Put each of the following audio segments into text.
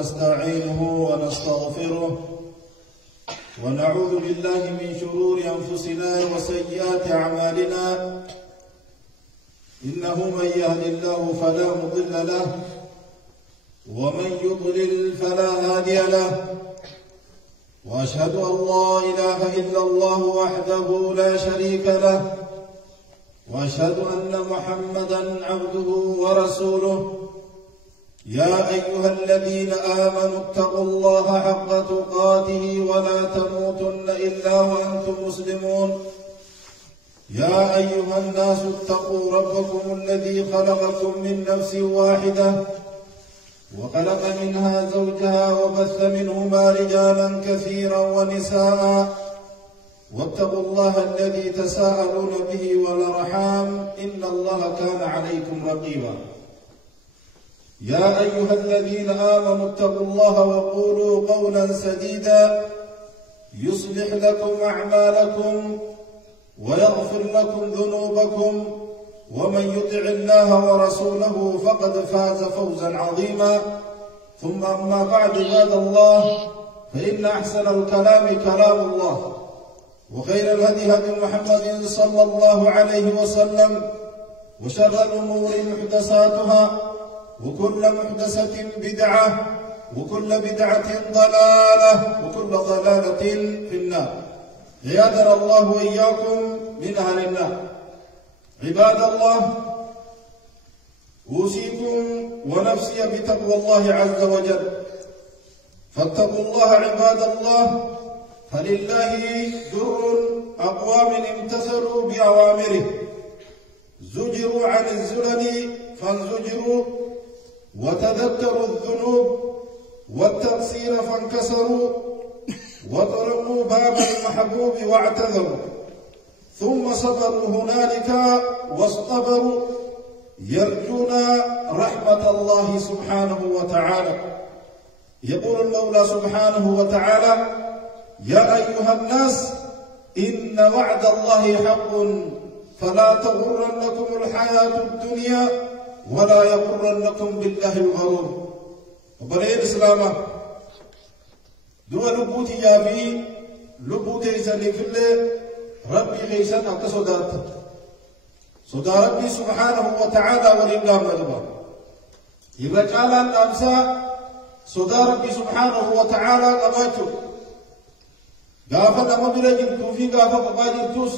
ونستعينه ونستغفره ونعوذ بالله من شرور أنفسنا وسيئات أعمالنا إنه من يهد الله فلا مضل له ومن يضلل فلا هادي له وأشهد أن لا إله إلا الله وحده لا شريك له وأشهد أن محمدًا عبده ورسوله يا أيها الذين آمنوا اتقوا الله حق تقاته ولا تموتن إلا وأنتم مسلمون يا أيها الناس اتقوا ربكم الذي خلقكم من نفس واحدة وخلق منها زوجها وبث منهما رجالا كثيرا ونساء واتقوا الله الذي تساءلون به والأرحام إن الله كان عليكم رقيبا يا أيها الذين آمنوا اتقوا الله وقولوا قولا سديدا يصلح لكم أعمالكم ويغفر لكم ذنوبكم ومن يطع الله ورسوله فقد فاز فوزا عظيما ثم أما بعد عباد الله فإن أحسن الكلام كلام الله وخير الهدي هدي محمد صلى الله عليه وسلم وشر الأمور محدثاتها وكل محدثة بدعة وكل بدعة ضلالة وكل ضلالة في النار عياذنا الله وإياكم من أهل النار عباد الله أوصيكم ونفسي بتقوى الله عز وجل فاتقوا الله عباد الله فلله در أقوام امتثلوا بأوامره زجروا عن الزلل فانزجروا وتذكروا الذنوب والتقصير فانكسروا وطرقوا باب المحبوب واعتذروا ثم صبروا هنالك واصطبروا يرجون رحمة الله سبحانه وتعالى يقول المولى سبحانه وتعالى يا أيها الناس إن وعد الله حق فلا تغرنكم الحياة الدنيا ولا يغرنكم بالله الغرور وبلين إسلاما دو لبوتي يابي لبوتي سني في الله ربي ليسان أكا صدات صدا ربي سبحانه وتعالى ولله مدبا إذا قال الأمساء صدا ربي سبحانه وتعالى قباتو قافة مبلا جبتو في قافة قباجرتوس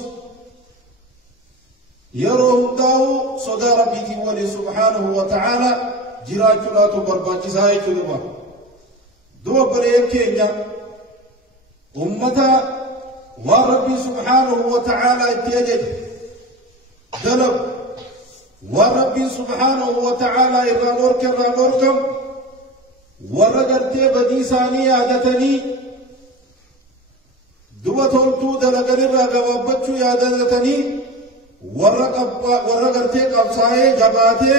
يروهم داو صدا ربي ولي سبحانه وتعالى جراجو لا تبرباجي سايكو لبا دو بريك كينيا أمتا وربي سبحانه وتعالى اتيجد دلب وربي سبحانه وتعالى إرانوركم ورقرتي بدي ثاني عادتني دو تولتو دلقر الرقبابتشو عادتني ورقرتي قبصائي جباتي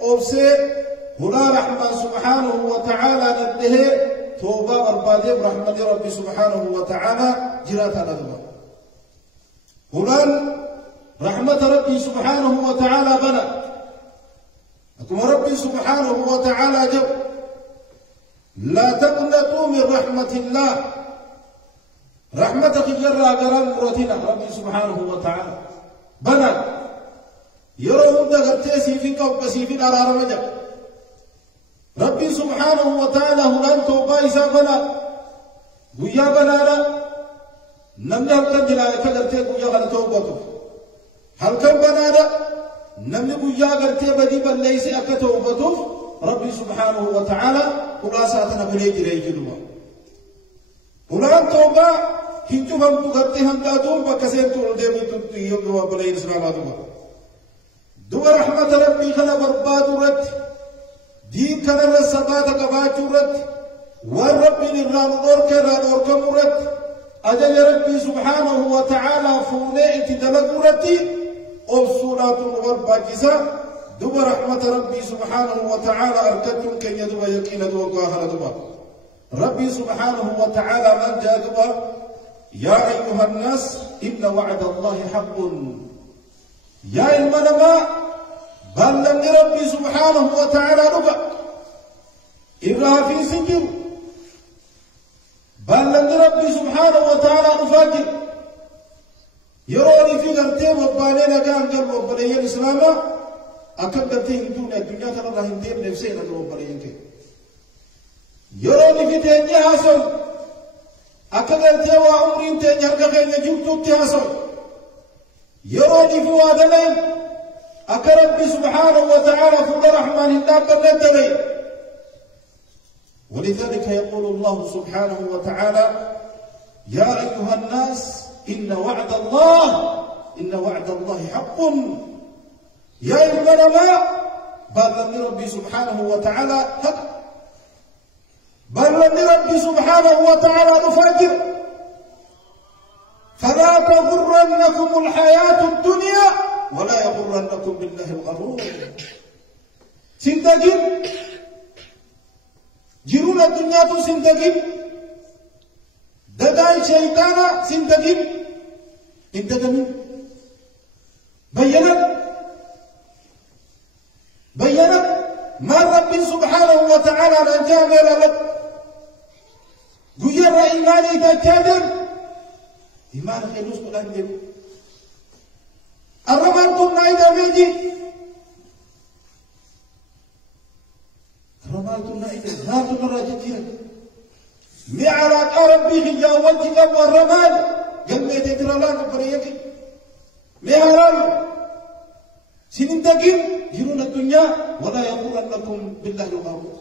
أبسي هنا رحمة سبحانه وتعالى نده توبة بربادة برحمة ربي سبحانه وتعالى جراتا ندبا هنا رحمة ربي سبحانه وتعالى بنا أكما ربي سبحانه وتعالى جب لا تقنطوا من رحمة الله رحمتك جرى قرام روتنا ربي سبحانه وتعالى بنا يروهم دغرتي سيفين قوب سيفين أرار مجب ربي سبحانه وتعالى هنا توبا إسا بنا قويا بنا لا نمني هلكن جلائك قرتي قويا غلا توبتو هلكن بنا لا نمني قويا قرتي بدي بليس أكا توبتو ربي سبحانه وتعالى قراساتنا بلي جري جلوا هنا توبا هنجو فمتو قرتي هنقاتون بكسين تولدي من تيوب بلي إسرانا دو رحمة ربي خلا برباد رد دين كان السبات قباچو رد والرب نران دوركم رد أجل ربي سبحانه وتعالى فوني اتدلق ردي أو سورة ورباكسا دو رحمة ربي سبحانه وتعالى أركتم كن يدو يقين دو قاهر دو ربي سبحانه وتعالى من جادوا يا أيها الناس إن وعد الله حق يا المنما بل لم ربي سبحانه وتعالى نبأ إرها في سجن بل ربي سبحانه وتعالى نفاجر يروني في قرتين وبالين كان قلب وبالين الإسلام أكد قرتين دون الدنيا ترى رحم دين نفسين وبالين كي يروني في تنجي حسن أكد قرتين وعمرين تنجي هرقا نجوب تحسن يروني في وادلين أكد ربي سبحانه وتعالى فوق رحمن الله قلت ولذلك يقول الله سبحانه وتعالى يا أيها الناس إن وعد الله حق يا العلماء بل ربي سبحانه وتعالى حق بل ربي سبحانه وتعالى نفاجر فلا تغرنكم الحياة الدنيا ولا يغرنكم بالله الغرور سنتجن جرون الدنيا تو سنتجن دداي شيطانا سنتجن انتجن بينا ما رب سبحانه وتعالى نجا لك غير إيماني تكادر إيمان خلوص قرآن دي الرمانتم نايدا بيجي الرمانتم نايدا هاتم الراجتين معراك ربي خيا وجهك والرمان جمعت ترالان بريك معراك سنين تجين يرون الدنيا ولا يغرنكم بالله الغرور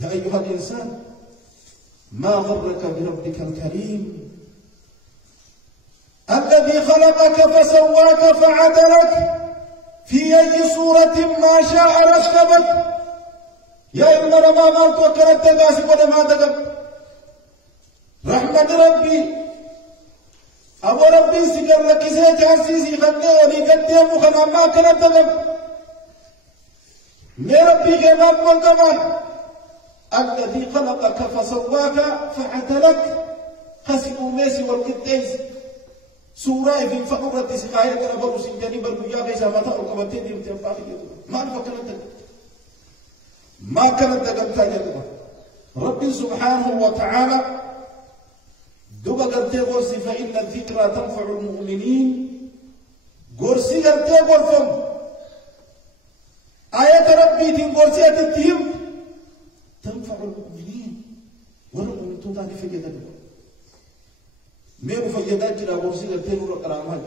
يا أيها الإنسان ما غرك بربك الكريم الذي خلقك فسواك فعدلك في أي صورة ما شاء ركبك يا إما ما قلت وكرت داسك ولا ما دقب رحمة ربي أبو ربي سكر لك سيجاسيسي خلقه ولي قديه مخنا ما كرت دقب من ربي كمام والقمر الذي خلقك فسواك فعدلك خسئوا ميسي والقديس سورة في فقرة سقاية أبو سنجاني برقيا كيسا متى أرقبتين دي متنفاقي ما نفكرت ما كانت دقمتا رب سبحانه وتعالى دوبا قرتي غرسي فإن الذكرى تنفع المؤمنين غرسي قرتي غرفم آية ربي تن غرسي أتتهم تنفع المؤمنين والمؤمن تطاني فجدا ميرو فجدا جرا غرسي قرتي غرامات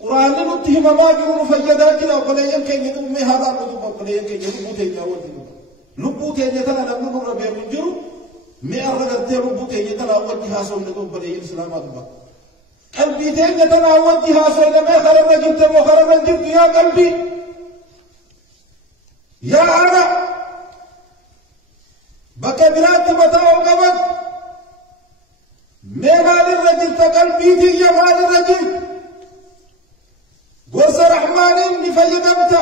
قرآن نتهم ما جرون فجدا جرا وقليا كي يدوم مي هذا ندوم وقليا كي يدوم تيجا ودينو لبو تيجا تنا نبلو ربي من جرو مي أرغب تلبو تيجا تنا وجهها سون ندوم قليا السلام عليكم قلبي تيجا تنا وجهها سون ما خرب جبت وخرب جبت يا قلبي يا أنا بكبرات متاع قبض ما مال الرجل تقلبي تيجا مال الرجل غرس رحمن لفيدمت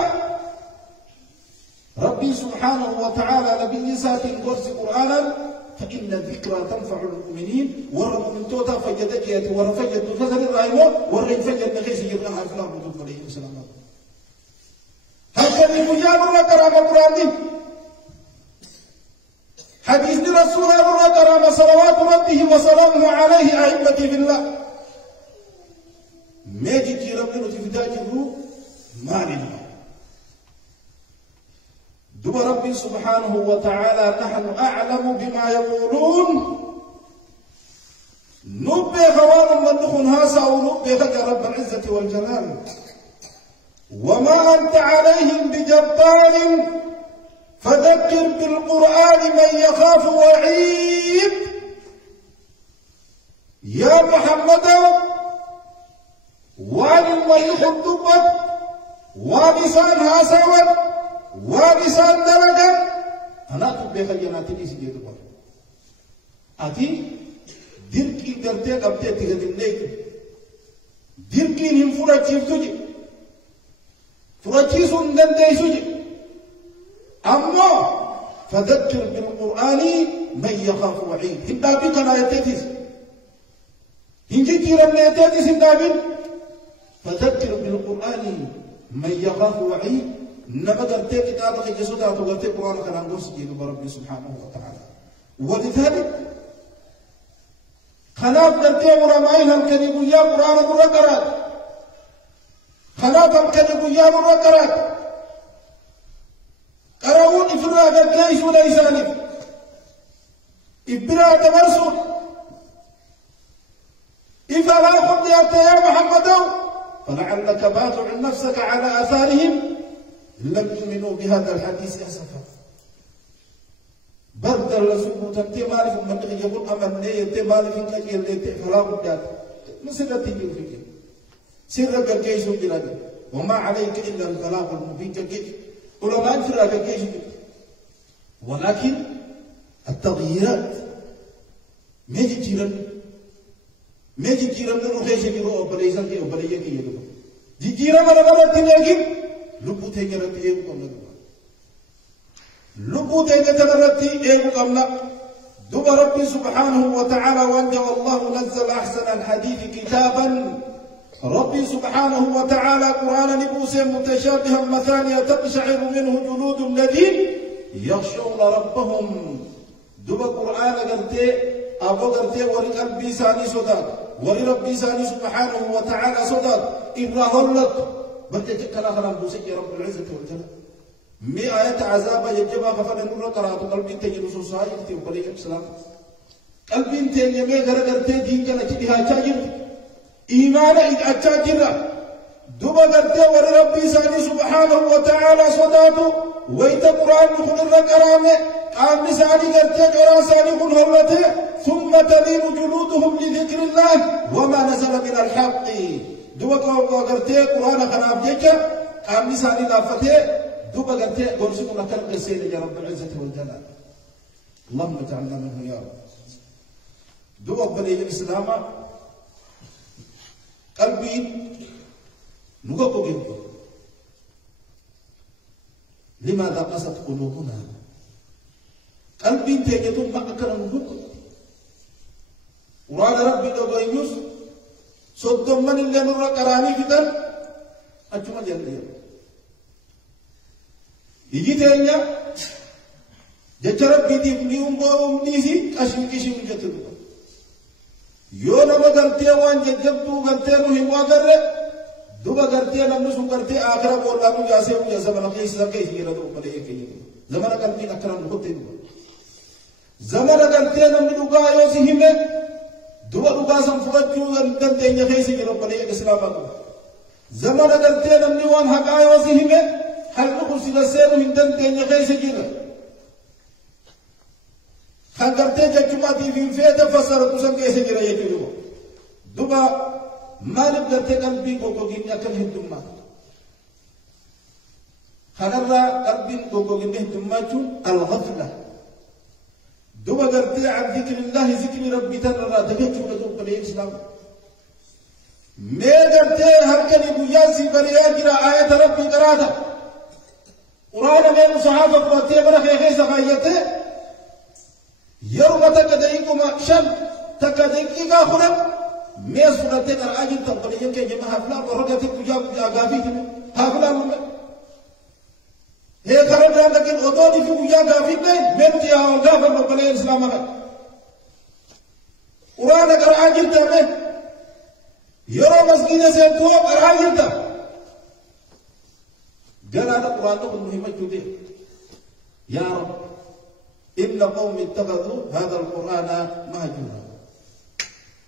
ربي سبحانه وتعالى نبي سات غرس قرآنا فإن الذكرى تنفع المؤمنين ورم من توتا فجدجيت ورفجت فزل الرحمة ورين فجد نخيس يرنها في الأرض عليه السلام هل كان مجال الرقرام القرآن حديث رسول الله الرقرام صلوات ربه وسلامه عليه أئمتي بالله ماجي جيرمنا تفداك الروح ما لله دب ربي سبحانه وتعالى نحن أعلم بما يقولون نبي خوان من دخل هاسا ونبي غير رب العزة والجلال وما أنت عليهم بجبار فذكر بالقرآن من يخاف وعيد يا محمد وان المريخ الدبت ولسان هاسوت ولسان دلقت أنا تبقى خياناتي ليس جيدوا أتي ديركي درتي قبتي تغدم ليك ديركي هم فراتيف تجي فراتي سندن دي سجي أما فذكر بالقرآن من يخاف وعيد هندابي كان آياتيس هنجي كيرم لآياتيس هندابي فذكر بالقرآن من يخاف وعيد نما قرتي كتابك جسودا تقرتي قرآن كلام قرص جينو بربي سبحانه وتعالى ولذلك خلاف قرتي ورمائن هم كنبو يا قرآن مرقرات خلاف هم كنبو يا مرقرات قرؤون إفراد الجيش وليسانك إبراء تمرسل إذا لا خطئت يا محمد فلعلك باطع نفسك على آثارهم لم يؤمنوا بهذا الحديث أسفا برد الرسول تنتي مالف من يقول أمن ينتي مالف كجيل ينتي فلا خطئت مسيرة تجيب فيك سرك الجيش بلادي وما عليك إلا البلاغ المبين كجيش علماء فرق الجيش ولكن التغييرات ميجي جيران نروحيش جيرو أبليسان كي أبليه كي يدو جيران مرة تنيجي لبو تيجرت إيه كمنا لبو تيجرت إيه كمنا دوب ربي سبحانه وتعالى وأنت والله نزل أحسن الحديث كتابا ربي سبحانه وتعالى قرآن نبوس متشابها مثانية تقشعر منه جلود الذين يخشون ربهم دوب قرآن قرتي أبو قرتي وري قلبي ساني صداد وري ربي ساني سبحانه وتعالى صداد إبرا هلت بدأت كلا خلام بوسك رب العزة والجلال مي آية عذاب يجب غفر نور قرات قلبي تجد سوساي تي وبليك السلام قلبي تي مي غير قرتي دين كلا تديها تاجر إيمان أتاجر دوب قرتي وري ربي ساني سبحانه وتعالى صداد ويت قرآن خلر كرامه قام ساني قرتي قرآن ساني كن هلته ثم تلين جلودهم لذكر الله وما نزل من الحق دوبا قرتي قرآن خراب جيكا قام ساني لافته دوبا قرتي قرصكم لكل قرسين يا رب العزة والجلال اللهم اجعلنا منه يا رب دوبا بني الإسلام قلبي نقوق جدا لماذا قست قلوبنا قلبي تجدون ما أكرم نقوق وعلى ربي دوغيوس صدوم من اللي نور قراني فتن أجمع جليا يجي تانيا جترب بيدي بنيوم بوم نيسي أشين كيشين جتلو يونا ما قرتي وان ججبتو قرتي مهم وقر دوبا قرتي نمسو قرتي آخر بولا مو جاسي مو جاسي من أخيس لكيس يردو مليه كي زمان قلبي أكرم نقوط زمان قرتي نمسو قايوسي همه دوبا دوباسم فوجو أنتن تيجي خيسي كلام بليه الإسلام أقول زمان قرتي نمني وان حقاي وسيهمه هل نقول سلسلة أنتن تيجي خيسي كلا خنقرتي جمعتي في الفيت فسر قسم كيسي كلا يجلو دوبا مالك قرتي قلبي كوكو جيني أكل هدوما خنرا قلبي كوكو جيني هدوما الغفلة دوبا قرتي عن ذكر الله ذكر ربي تنرى تجتشو لدوب بلي الإسلام ما قرتي هكذا بياسي بليا جرى آية ربي قرادا قرآن من صحابة فاتي برخي خيسا خايته يوم تكديكما شم تكديكي غافنا ما سورتي قرآن تنبلي يمكن جمع هفلا ورقتي كجاب غافيت هفلا من هي كرنا لكن أطولي في وجا غافين من تيا غافر مقبلة الإسلام هذا قرآن قرآن جلتا من يرى مسجد سيدوا قرآن جلتا قال هذا قرآن المهمة جديد يا رب إن قوم اتخذوا هذا القرآن مهجورا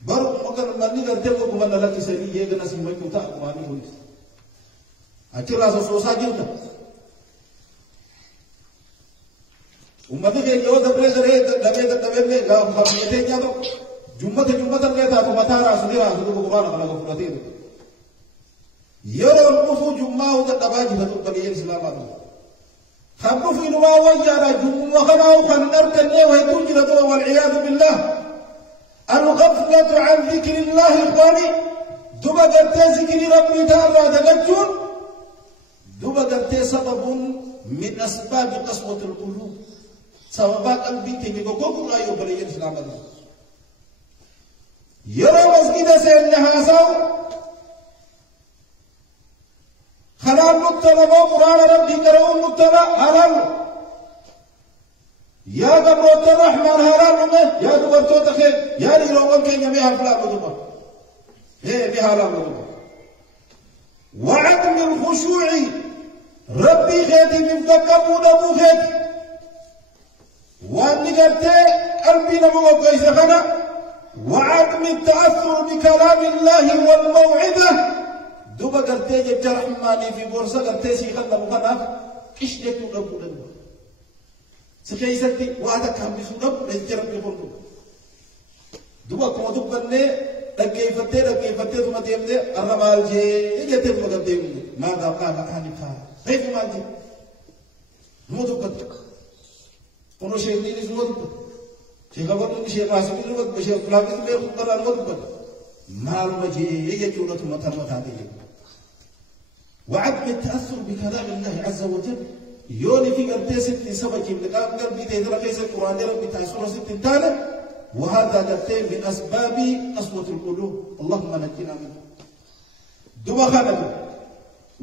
برضو مكان من نقدر تقول من لك سريع يجنا سمعت وتا قرآن يقول أكيد رأس سوسا جلتا ummata keenya yoo dabree dabee gaafa fardee nyaatu jummata illee taatu mataa raasu quraana kana fudhatee yeroo dhufu jummaa hunda dhabaa jiratu badiyyee islaamaa kan dhufu inumaa wayyaadha jumma kanaa kan argannee wayituu jiratu walciyaadu billah الغفلة عن ذكر الله إخواني دوبا قرتي ذكر ربي تعالى دقجون دوبا قرتي سبب من أسباب قسوة القلوب سبب قلبي تيجي كوكو لا يبلي الإسلام هذا يرى مسجد سيدنا ساو خلال نتنا ما قرآن ربي قرأون نتنا حلال يا قبروت الرحمن حلال نمه يا قبرتوت خير يا ليروان كي يمي حفلان نتنا هي بحلال نتنا وعدم الخشوع ربي خيتي مفتقبو نبو خيتي وأني قلت قلبي نبو وقيس خنا وعدم التأثر بكلام الله والموعظة دوبا قلت جبت رحماني في بورصة قلت سيخل نبو خنا كيش جيتو نبو نبو سكيستي وعدا كم بسو نبو نجرب يخلو دوبا كما دوبا لكيفتي ثم ديمدي الرمال جي يجتي فقط ديمدي ماذا قال آنفا كيف مال جي مدوبا كنو شيخ نينيس مدوبا شيخ أبطل شيخ عاصم مدوبا شيخ فلابيس بيخ مدوبا مدوبا مال مجي يجتي ولتو مترمتا دي وعدم التأثر بكلام الله عز وجل يوني في قرتي ست سبكي لقام قلبي تهدر كيس القرآن ربي تأثر ست تانا وهذا قرتي من أسباب قسوة القلوب اللهم نجنا منه دوا خانك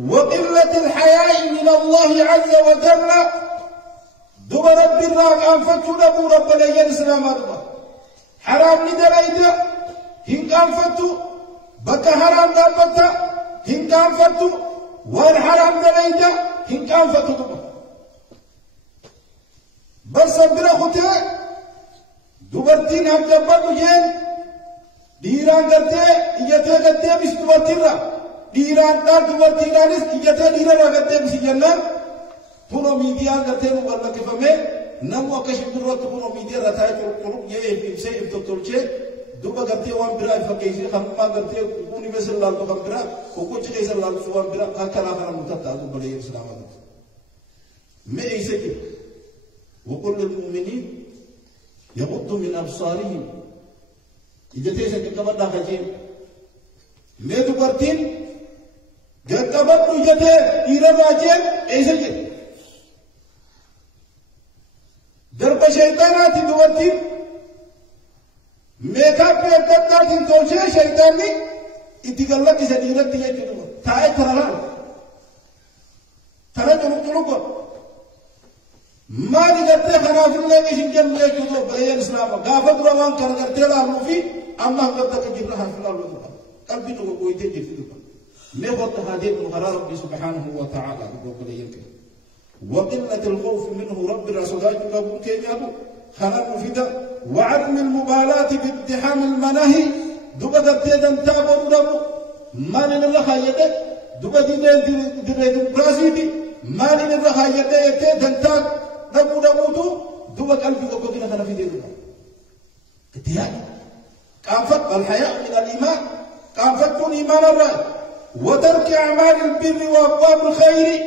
وقلة الحياء من الله عز وجل دوا رب الراق أنفتو نبو رب لي الإسلام أرضا حرام ندريدا هنك أنفتو بك حرام دابتا هنك أنفتو والحرام دريدا هنك أنفتو دوا بس بلا خطأ دوبرتين هم جبّر جين ديران کرتے إجتة کرتے بس دوبرتين را ديران دار دوبرتين آنس إجتة ديران را کرتے بس جنّا پونو میڈیا کرتے نو والله كفمه نمو أكشف دروت پونو میڈیا رتاي تلقلوب يه إمسي إبتطلچه دوبا کرتے وان برا إفكيسي خمما کرتے كوني بسر لال تو خم برا وكوچ كيسر لال سوان برا كلا خرا متتا دو بڑے إسلام آدم میں ایسے کہ وقل للمؤمنين يغض من أبصارهم إذا تيسا كتبت لها خجيم ميتو برتين كتبت نجته إيرا راجين إيسا جي درب شيطانات دوبرتين ميكا بيتبتات انتوشي شيطاني اتقال لك إذا ديرت تيجي كدوبر تاعي ترالان ترى تلوكو ما نقدر خلاف الله كشين جل ليه كذا بيان إسلام قافة روان كان قدر لا في أما قدر كجبر حرف الله لله قلبي تو قوي تيجي في دبا ما وقت هذه المهارة ربي سبحانه وتعالى يقول ينكر وقلة الخوف منه رب الرسول يقول كيف يقول خلق فدا وعدم المبالاة باتحام المناهي دبا قدر تابو دبو ما لنا خيّته دبا دين برازيلي ما لنا خيّته يتدنتاك نموتو دوبا قلبي وقوتنا خنا في ديننا اتيان كان فك الحياء من الإيمان كان فك إيمان الرأي وترك أعمال البر وأبواب الخير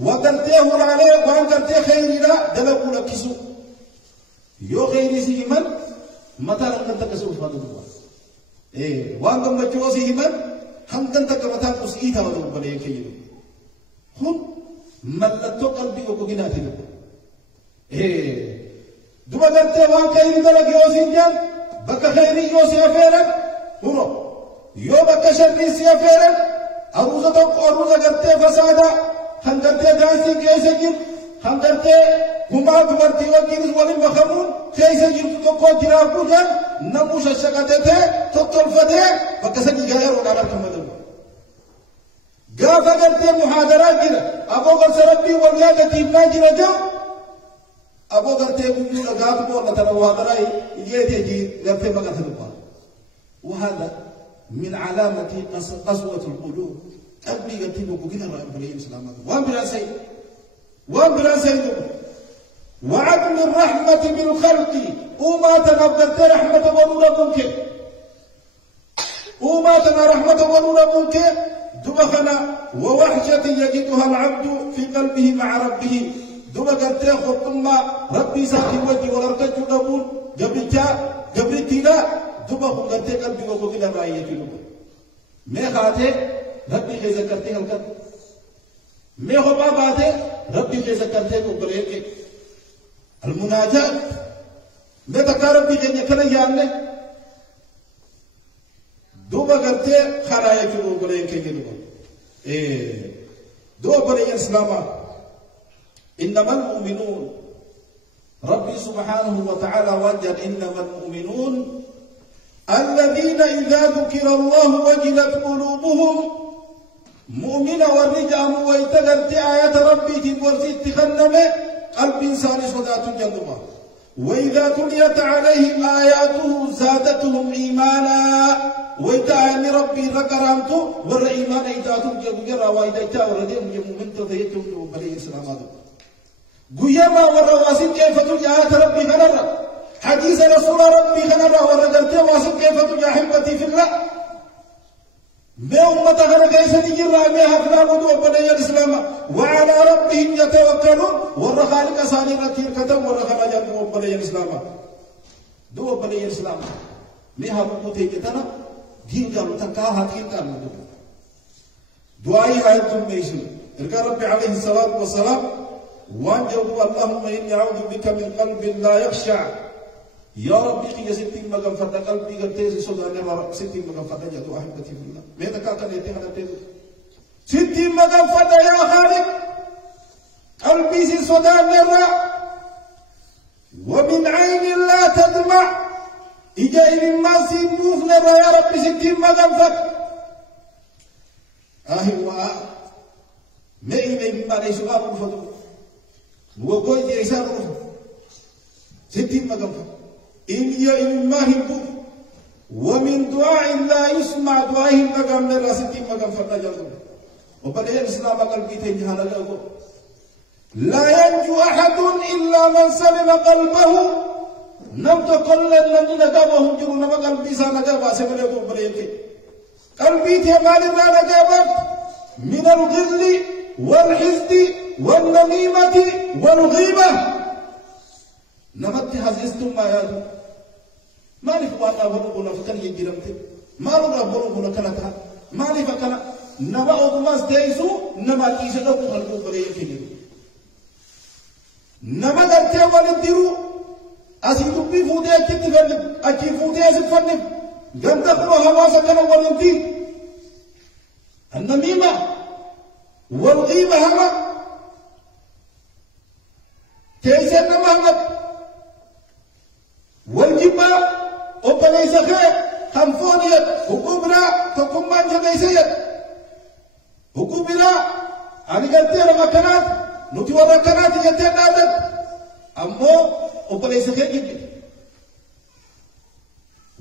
وترتيه عليه وأن ترتيه خير لا دلقوا لك كسو يو خير سيمن متى لن تكسو فهذا الله وأن كم بجوا سيمن هم تنتك متى مسئيتها ودوب بليه كيلو هم ملتو قلبي وقوتنا تلقوا دوبا کرتے وان خیری دلگ یوسین جان بکا خیری یوسی افیرن ہونو یو بکا شرری سی افیرن عروضا کرتے فسادا ہم کرتے جانسی کیسے جن ہم کرتے گما گمرتی وکیرز والی مخمون کیسے جن تو کو جرابو جان نمو ششکتے تھے تو طلفتے بکا سکی گئے روڑا کمدو گافا کرتے محاضرہ جن ابو کر سربی ولیا کتیبنا جن جو أبو قرتي بيقول أقابل والله ترى وهذا يجي قرتي ما قتلوا وهذا من علامة قسوة القلوب قلبي قرتي بيقول كذا رأي بلي الإسلام وان بلا سيد وعدم الرحمة بالخلق وما تنبت رحمة ولولا ممكن وما تنا رحمة ولولا ممكن دمخنا ووحشة يجدها العبد في قلبه مع ربه دوبا قرتي خطما ربي ساكي وجي ولركج دبون جبرتينا دوبا قرتي قلبي وقوتنا رأيه جلوبا मैं खाते रब्बी कैसे करते हल्का मैं हो बात है रब्बी कैसे करते को करे के अलमुनाजा मैं तक रब्बी के निकले जानने दुबा करते खराए के को करे के دو بني الإسلام إنما المؤمنون ربي سبحانه وتعالى وجد إنما المؤمنون الذين إذا ذكر الله وجلت قلوبهم مؤمن والرجال ويتغرت آيات ربي تبورسي تخنمه قلب إنسان صدات جنبه وإذا تليت عليهم آياته زادتهم إيمانا ويتعالي ربي ركرامته ور إيمان إيتاتهم جرى وإذا إيتا وردهم يمؤمن تضيتهم وبلي إسلام هذا قيما والرواسد كيف تلي آيات ربي خنرى حديث رسول ربي خنرى ورقلت واسد كيف تلي أحبتي في الله ما أمة غير كيس نجرى ما هفنا بدو بني الإسلام وعلى ربهم يتوكلون والرخالق سالي رتير كتم والرخالق دو بني الإسلام دو بني الإسلام ما هبو تيجتنا دين قالوا تنكاها دين قالوا دعائي آيات ميسو إرقى ربي عليه الصلاة والسلام وانجوا اللهم إني أعوذ بك من قلب لا يخشع يا ربي يا ستي مغم فرد قلبي قلتي سودان يا ستي مغم فرد يا تو احبتي في الله ماذا كان يتي هذا ستي مغم فرد يا خالق قلبي سودان يا ومن عين لا تدمع اجا ما سيموف نرى يا ربي ستي مغم فرد اهوا ما إلي ما ليس غاب الفضل وقوي يسار ستي مغم فرد إن ما هبو ومن دعاء لا يسمع دعاء مقام لراستي مقام فرد وبدأ الإسلام قلبي تنجهنا له لا ينجو أحد إلا من سلم قلبه نمت قل لن نقابه جرون قلبي سنقابه سبله بريك قلبي تمال لا نقابه من الغل والحسد والنميمة والغيبة نمت حزيزتم ما يادو ما لي فوانا بروغنا فكان يجرمت ما لو بروغنا كنتا ما لي فكان نما اوغماس دايسو نما كيسدو خلقو بري كيلو نما غرتي ولديرو اسيدو بي فودي اكيد فن اكي فودي اسيد فن غنت خلو حواسا كان ولدي النميمه والغيبه هما كيف نما والجبا وبليس خير خنفونيت حكومنا تقومان جميسيت حكومنا أنا قلت لما كانت نتي ورا كانت يتي نادت أمو وبليس خير جبت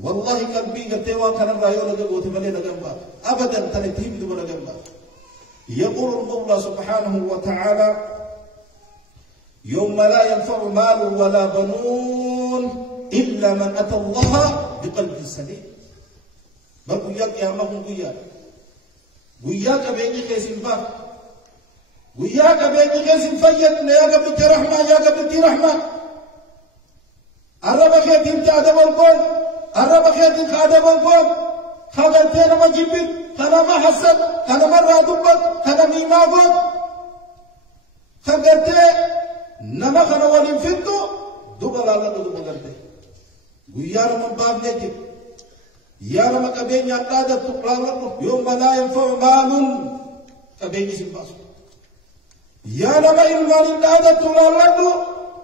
والله قلبي قلت وكان رايو لجبوت بلي لجبا أبدا تنتهي بدون لجبا يقول المولى سبحانه وتعالى يوم لا ينفع مال ولا بنون إلا من أتى الله بقلب سليم بل يا مهم قياك بيني خيسين فاك قياك بيني خيسين فيت يا قبل رحمة يا قبل رحمة الرب خيتين تعدم القول الرب خيتين خادم القول خادتين ما جبت خنا ما حسد خنا ما رادبت خنا ميما قول خادتين نما خنا ولين فتو دوبل الله دوبل الله غيار من باب نجد يا رب كبين يقادة تقرأ يوم لا ينفع مال كبين سباس يا رب المال القادة تقرأ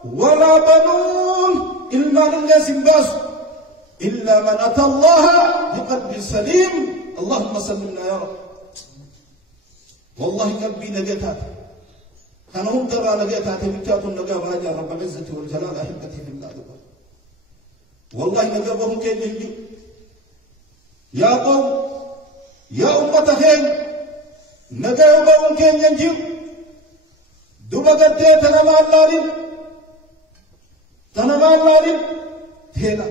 ولا بنون المال لا سباس إلا من أتى الله بقلب سليم اللهم سلمنا يا رب والله قلبي نجتات أنا هم ترى نجتات بكات النجاة هذا رب العزة والجلال أحبتي في الله والله نجابهم كين يجي يا قوم يا أمة خير نجابهم كين يجي دوبا قدي تنما اللارين تهلا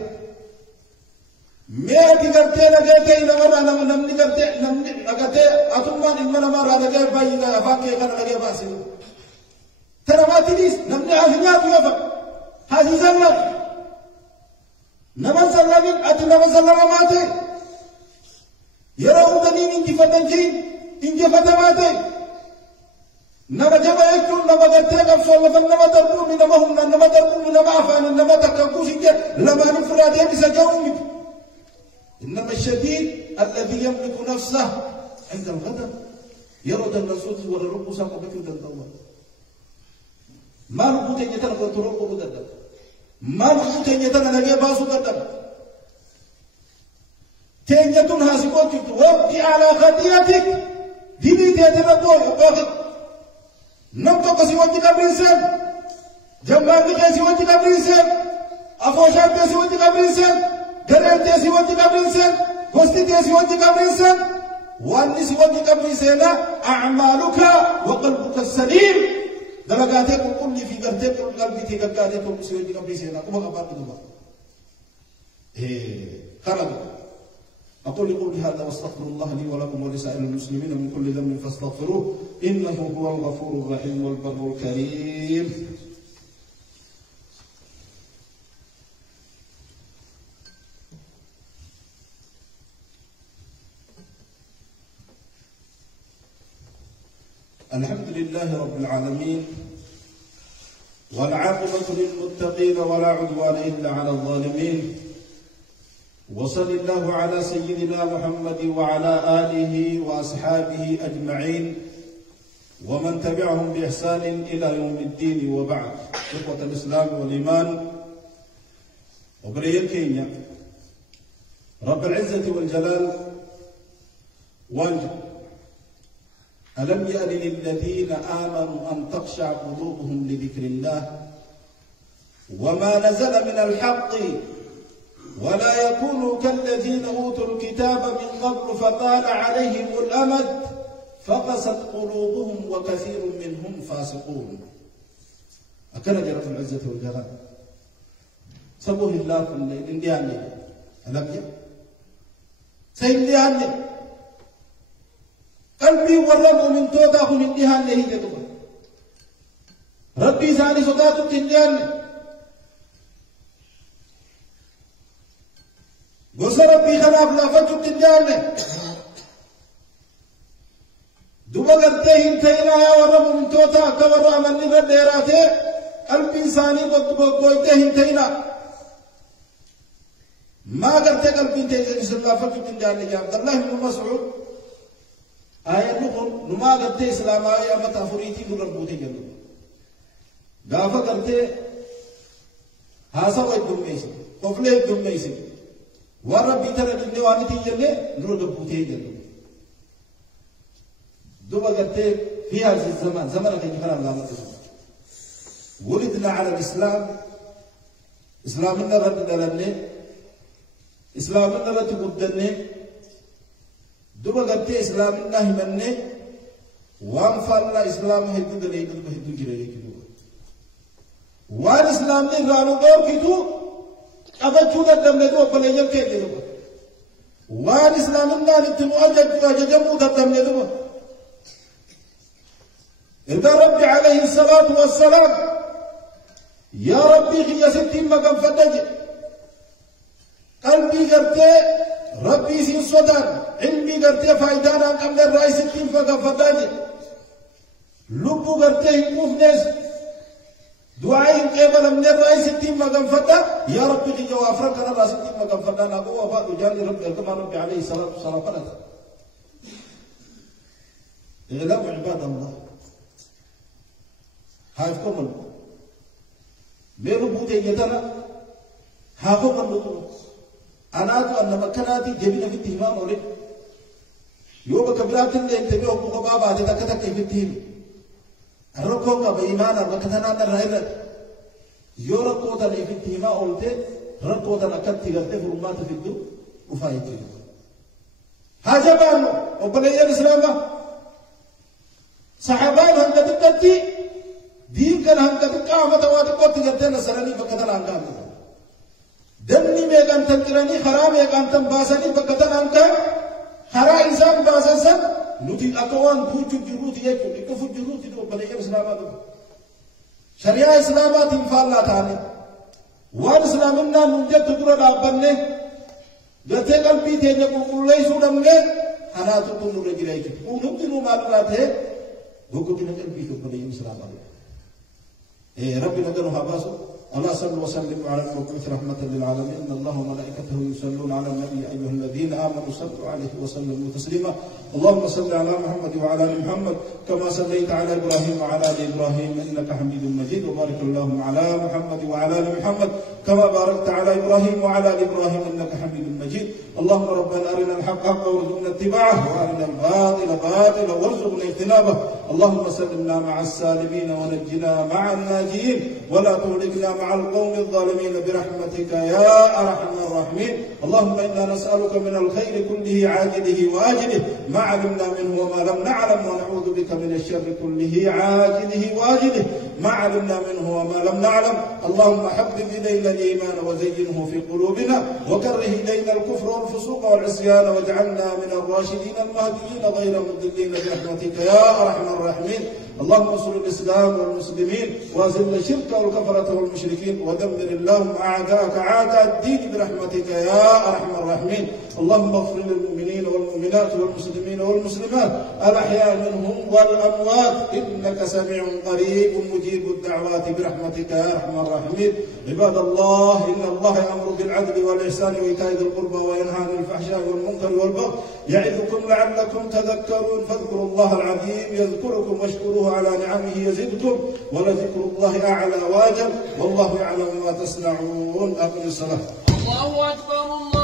ميأتي قدي نجاتي نمرا نمني قدي نمني قدي أتمان إما نمرا نجاب باينا أفاكي كان نجاب أسير تنما تليس نمني أهنيا فيها هذه زلة نما سلمين أتي نما سلم ماتي يرى دليل إنك فتنجين إنك فتماتي نما جمع يكون نما قرتين أفصل فنما تربون نما هم نما تربون نما عفان نما تكاكوش لما نفراد يبس جاومك إنما الشديد الذي يملك نفسه عند الغضب يرو دنسوت ولا ربو ساقو بكر دنتوا ما ربو تنيتنا كنترول قبو دنتوا ما ربو تنيتنا نجي باسو دنتوا تنيتون هاسبوت وابكي على خطيئتك ديني تيتنا بول وقاخد نمتو قسي وانتي كبريسان جمال بكي وانتي كبريسان أفوشان تيسي وانتي كبريسان قرر تيسي وانتي كبريسان قستي تيسي وانتي كبريسان وانسي وانتي كبريسان أعمالك وقلبك السليم دلقاتك وقلني في قلبك قلبي تيقاتك وانسي وانتي كبريسان كما قبارك دماغ خرج أقول قولي هذا واستغفر الله لي ولكم ولسائر المسلمين من كل ذنب فاستغفروه إنه هو الغفور الرحيم والبر الكريم. الحمد لله رب العالمين والعاقبة للمتقين ولا عدوان إلا على الظالمين وصل الله على سيدنا محمد وعلى آله وأصحابه أجمعين ومن تبعهم بإحسان إلى يوم الدين وبعد. إخوة الإسلام والإيمان وبريل كينيا رب العزة والجلال وانجب ألم يأن للذين آمنوا أن تخشع قلوبهم لذكر الله وما نزل من الحق ولا يكونوا كالذين أوتوا الكتاب من قبل فطال عليهم الأمد فقست قلوبهم وكثير منهم فاسقون. أكن جرت العزة والجلال سبوه الله في الليل اندياني ألم يأن سيندياني قلبي والرب من توتاه من دهان له جدوه ربي ثاني صدات الدنيان غص ربي خلاف لافت الدنيان دوبا قرته انتهينا يا ورب من توتاه كورا من نفر ديراته قلبي ثاني قويته انتهينا ما قرته قلبي انتهينا صلى الله فت الدنيان يا عبد الله بن مسعود آية نقول نما قرته إسلامي أما تفريتي نربوتي جلو غافا قرته هاسا ويدوم ميسي قفله يدوم ميسي وربي ترى الدنيواني تيجلي نربوتي جلو دوبا قرته في هذا الزمان زمن كي كان الله ولدنا على الإسلام إسلامنا رد دلني إسلامنا رد قدني دوبا قرته إسلام الله منه وان فالله إسلام هدو دليل هدو جريه كدو وان إسلام دي غانو دور كدو أبجو دم ندو بليجل كدو وان إسلام الله نتمو أججمو دم ندو إذا ربي عليه الصلاة والسلام يا ربي خي ستين مقام فتج قلبي قرته ربي سين صدر علمي قرته فايدانا قبل الرئيس الدين فقفتاج لبو قرته مفنس دعائي قبل من الرئيس الدين فقفتا يا ربي قي وافرك انا الرئيس الدين فقفتا نقوى فاتو جاني ربي كما ربي عليه الصلاة والسلام فلت اعلموا عباد الله هايفكم الله ميرو بوتي يدنا هاكم الله أنا أن مكاناتي جميلة في التهمام أولي يوم كبرات اللي انتبهوا بقبابة هذه تكتك في التهم الركوة بإيمان الركتنا الرهيرة يوركوة اللي في التهمام أولي ركوة نكت تغلتي فرمات في الدو وفايتي هاجبان وبلي الإسلام صحابان هم كتبتي دين كان هم كتبتي عامة واتقوة تغلتي نسرني فكتنا عنكام دمني ميقان تنكراني خرام ميقان تنباساني بكتن أنك خرا إنسان باساسا نتي أكوان بوجو جروت يجو إكفو جروت دو بلية إسلامات شريعة إسلامات انفال لا تاني وان إسلامنا ننجد تدر الأبنى جتة قلبي تيجي كل سودمنا أنا تطلع رجليك ونبتلو مالولاته بقولنا قلبي كبلية إسلامات ربي نقدر هباسو الله صلى وسلم على المبعوث رحمة للعالمين إن الله وملائكته يصلون على النبي أيها الذين آمنوا صلوا عليه وسلموا تسليما اللهم صل على محمد وعلى ال محمد كما صليت على ابراهيم وعلى ال ابراهيم انك حميد مجيد، وبارك اللهم على محمد وعلى ال محمد كما باركت على ابراهيم وعلى ال ابراهيم انك حميد مجيد. اللهم ربنا ارنا الحق حقا وارزقنا اتباعه، وارنا الباطل باطلا وارزقنا اجتنابه. اللهم سلمنا مع السالمين ونجنا مع الناجين، ولا تهلكنا مع القوم الظالمين برحمتك يا ارحم الراحمين. اللهم انا نسالك من الخير كله عاجله واجله ما علمنا منه وما لم نعلم، ونعوذ بك من الشر كله عاجله واجله ما علمنا منه وما لم نعلم. اللهم حبب الينا الايمان وزينه في قلوبنا، وكره الينا الكفر والفسوق والعصيان، واجعلنا من الراشدين المهديين غير مضلين برحمتك يا ارحم الراحمين. اللهم انصر الاسلام والمسلمين، واذل الشرك والكفره والمشركين، ودمر اللهم اعداءك اعداء الدين برحمتك يا ارحم الراحمين. اللهم اغفر للمؤمنين والمؤمنات والمسلمين والمسلمات الاحياء منهم والاموات انك سميع قريب مجيب الدعوات برحمتك يا ارحم الراحمين. عباد الله، ان الله يامر بالعدل والاحسان وايتاء ذي القربى وينهى عن الفحشاء والمنكر والبغي يعظكم لعلكم تذكرون. فاذكروا الله العظيم يذكركم، واشكروه على نعمه يزدكم، ولذكر الله اعلى واجل، والله يعلم ما تصنعون. اقم الصلاه. الله اكبر.